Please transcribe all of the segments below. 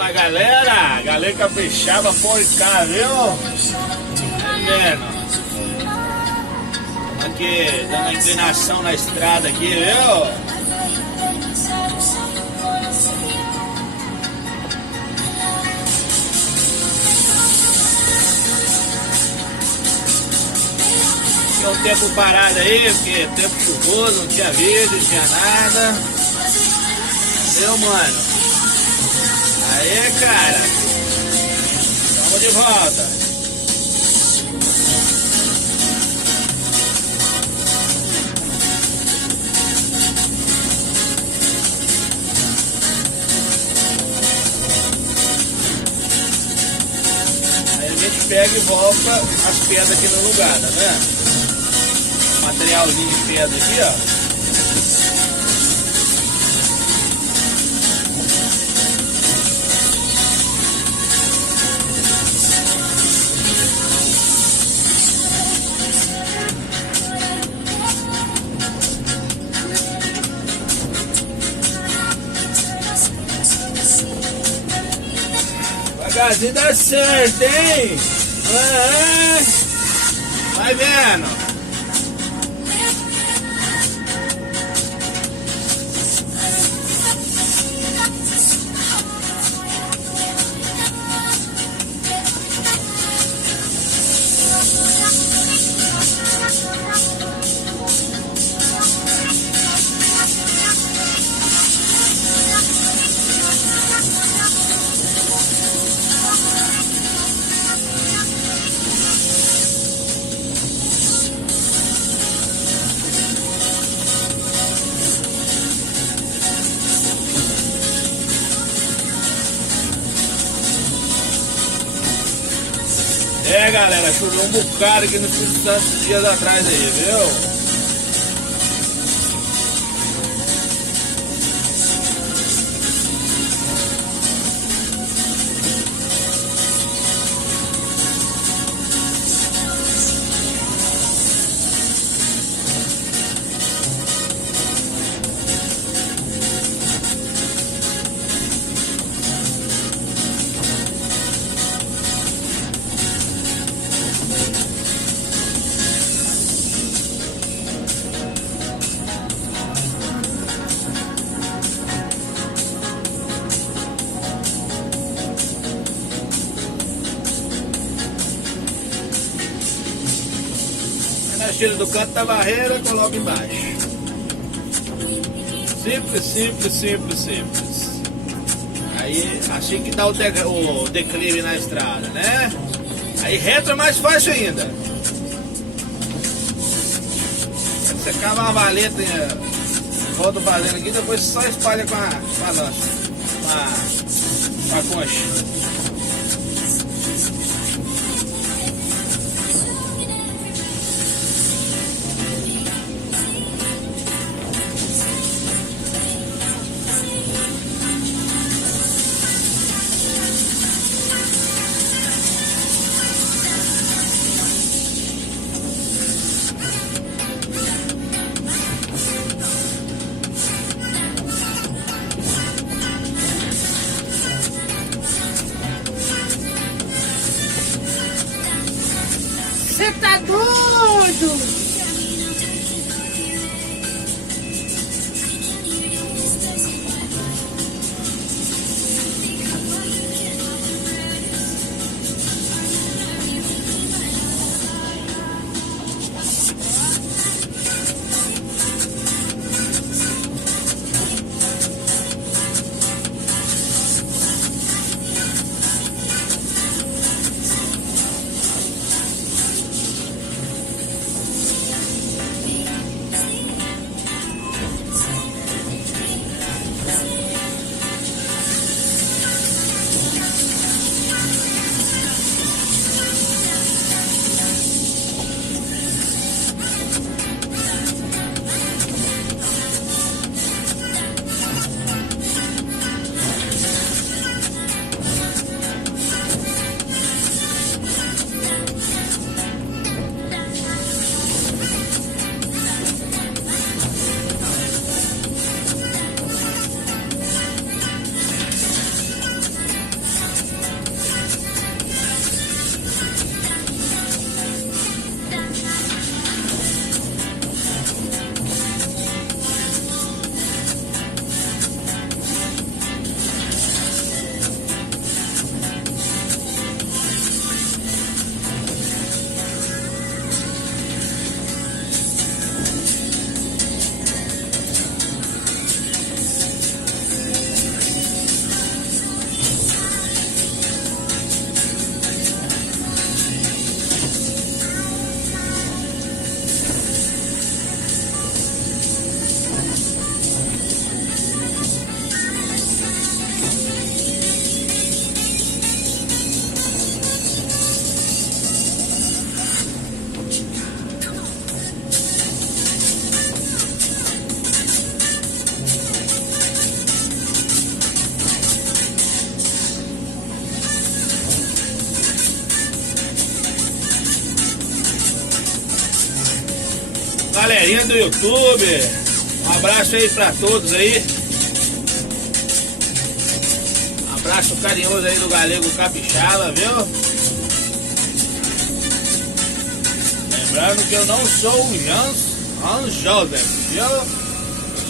Fala galera caprichava por cá, viu? Vendo? Aqui, dando a inclinação na estrada aqui, viu? Tinha um tempo parado aí, porque tempo chuvoso, não tinha vídeo, não tinha nada. Viu, mano? Aê, cara. Vamos de volta. Aí a gente pega e volta as pedras aqui no lugar, tá vendo? Materialzinho de pedra aqui, ó. Devagarzinho dá certo, hein? Vai vendo. É, galera, choveu um bocado aqui no Espírito Santo esses dias atrás aí, viu? Tira do canto da barreira, coloca embaixo. Simples, simples, simples, simples. Aí, assim que dá o declive na estrada, né? Aí reto é mais fácil ainda. Você cava uma valeta em volta do fazendo aqui, depois só espalha com a lança, com a concha. Você tá doido? galerinha do YouTube, um abraço aí pra todos aí. Um abraço carinhoso aí do Galego Capixaba, viu? Lembrando que eu não sou o Hans Joseph, viu? Eu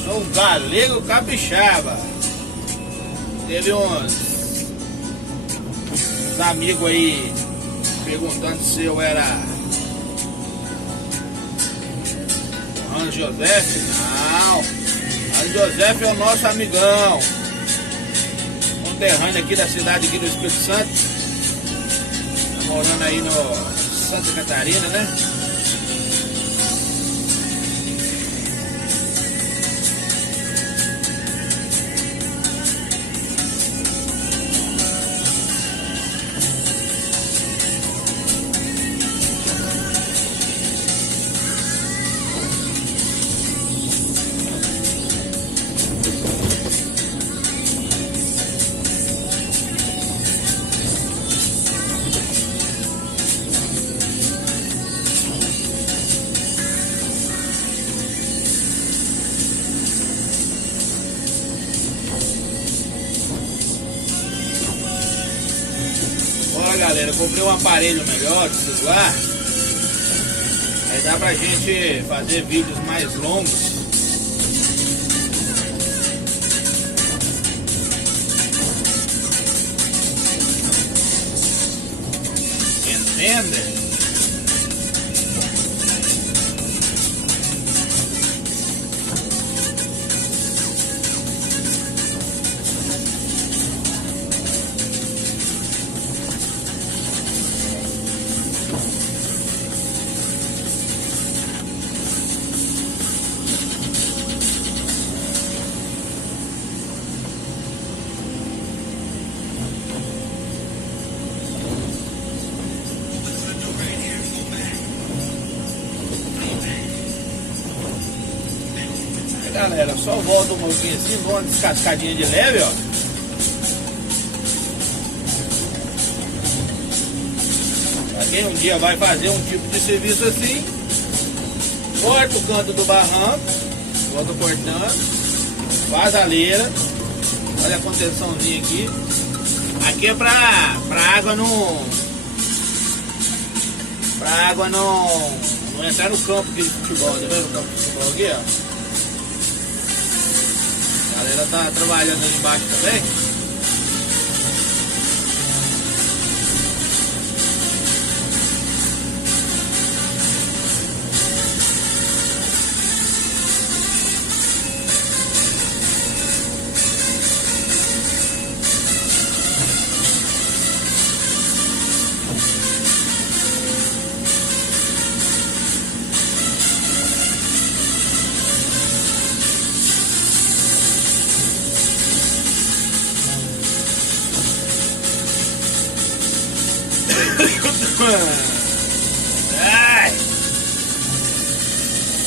sou o Galego Capixaba. Teve uns amigos aí perguntando se eu era Hans Joseph. Não, Hans Joseph é o nosso amigão, conterrâneo aqui da cidade aqui do Espírito Santo, tá morando aí no Santa Catarina, né? Galera, eu comprei um aparelho melhor de celular, aí dá pra gente fazer vídeos mais longos. Entende? Galera, só volta um pouquinho assim, dou uma descascadinha de leve, ó. Pra quem um dia vai fazer um tipo de serviço assim, corta o canto do barranco, volta cortando, faz a leira, olha a contençãozinha aqui. Aqui é pra água não entrar no campo aqui de futebol, tá vendo? O campo de futebol aqui, ó. A galera tá trabalhando ali embaixo também. Ai,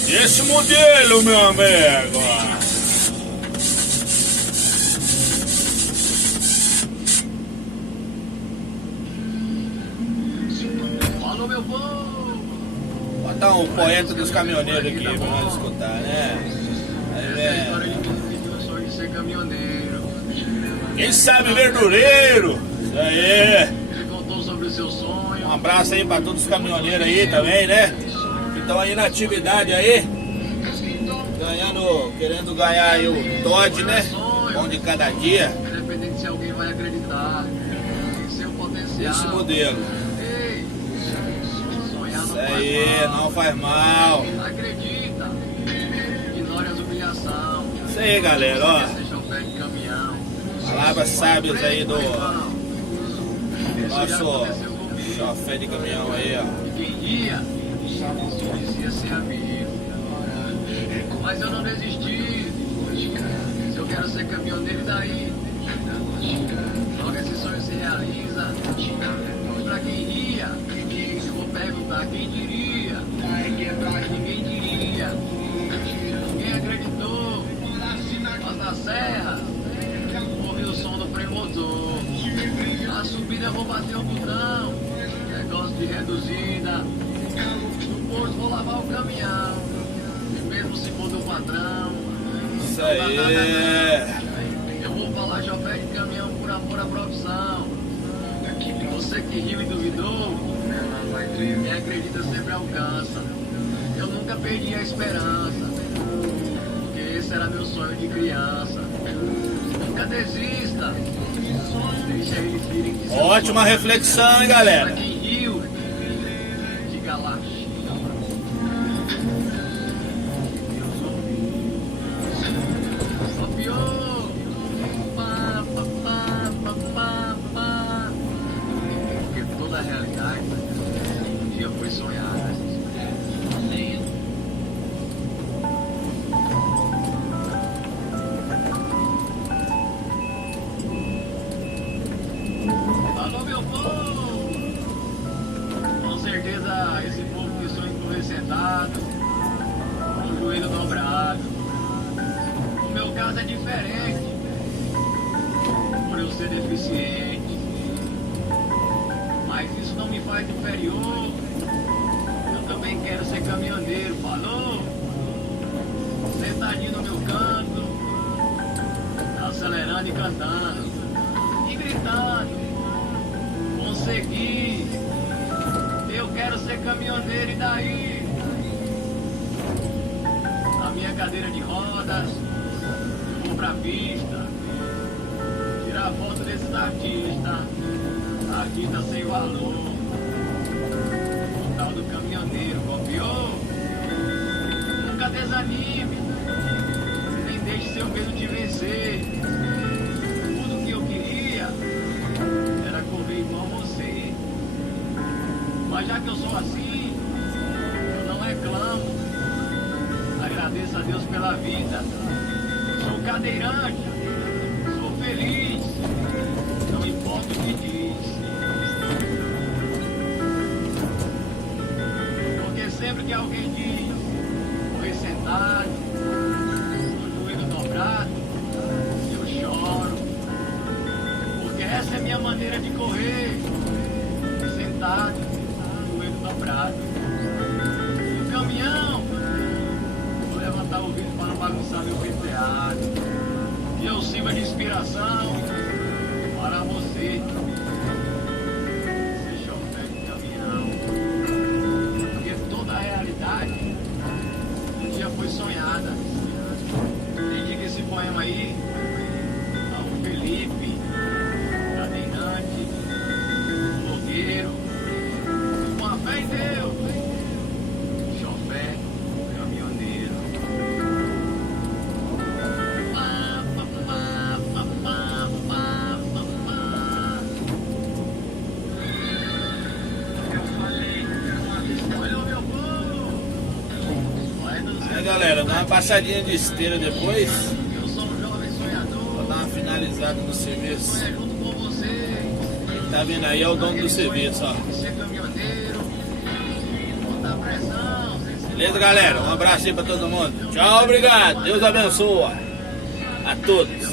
esse modelo, meu amigo. Alô, meu povo. Botar um poeta dos caminhoneiros aqui pra nós escutar, né? Eu sonho de ser caminhoneiro. Quem sabe verdureiro. Isso aí. Ele contou sobre o seu sonho. Um abraço aí pra todos os caminhoneiros aí também, né? Que estão aí na atividade aí. Querendo ganhar aí o Dodge, né? Bom de cada dia. Independente se alguém vai acreditar em seu potencial. Esse modelo. Ei, sonhar não Isso faz aí, mal. não faz mal. Acredita. Ignore as humilhações. Isso aí, galera, ó. Seja o pé de caminhão. Palavras sábias aí do Isso já nosso aconteceu comigo. chofé de caminhão aí, ó. E quem ia, dizia ser amigo. Mas eu não desisti. Se eu quero ser caminhoneiro, e daí? Logo esse sonho se realiza. Mas pra quem ria, eu vou perguntar quem diria. Ninguém diria. Ninguém acreditou. Mas na serra, ouvi o som do freio motor. Na subida eu vou bater o botão. Negócio de reduzida. No posto vou lavar o caminhão. for do patrão. Isso aí. Eu vou falar chofer de caminhão por amor à profissão. Você que riu e duvidou, quem acredita sempre alcança. Eu nunca perdi a esperança, porque esse era meu sonho de criança. Nunca desista, deixa eles virem que Ótima reflexão, hein, galera? pra quem riu, diga lá. Copiou. Pá, pá, pá, pá, pá, pá. Porque toda a realidade um dia foi sonhada. Alô, meu povo! Com certeza esse povo que sonha em correr sentado, com o joelho dobrado. No meu caso é diferente, por eu ser deficiente. Mas isso não me faz inferior. Eu também quero ser caminhoneiro, falou? Sentadinho no meu canto, acelerando e cantando, e gritando. Consegui, eu quero ser caminhoneiro e daí? Na minha cadeira de rodas, eu vou pra pista, tirar foto desses artistas sem valor. O tal do caminhoneiro copiou? Nunca desanime, nem deixe seu medo te vencer. Tudo que eu queria era correr igual você. Mas já que eu sou assim, eu não reclamo. Agradeço a Deus pela vida. Sou cadeirante, sou feliz, não importa o que diz. Porque sempre que alguém diz correr sentado, com o joelho dobrado, eu choro. Porque essa é a minha maneira de correr, sentado, com o joelho dobrado. E o caminhão, vou levantar o vidro para não bagunçar meu penteado. E eu sirva de inspiração para você, ser chofer de caminhão. Porque toda a realidade um dia foi sonhada. Dedica esse poema aí ao Felipe, cadeirante, blogueiro, com a fé em Deus, chofer, caminhoneiro. Pá, pá, pá, pá, pá, pá, pá, pá. Eu falei, olha o meu povo. Aí, galera, dá uma passadinha de esteira depois, Eu sou um jovem sonhador. pra dar uma finalizada no serviço. Sonha junto com você. Quem tá vendo aí é o dono do serviço, ó. Ser caminhoneiro, botar pressão. Beleza, galera? Um abraço aí pra todo mundo. Tchau, obrigado. Deus abençoa a todos.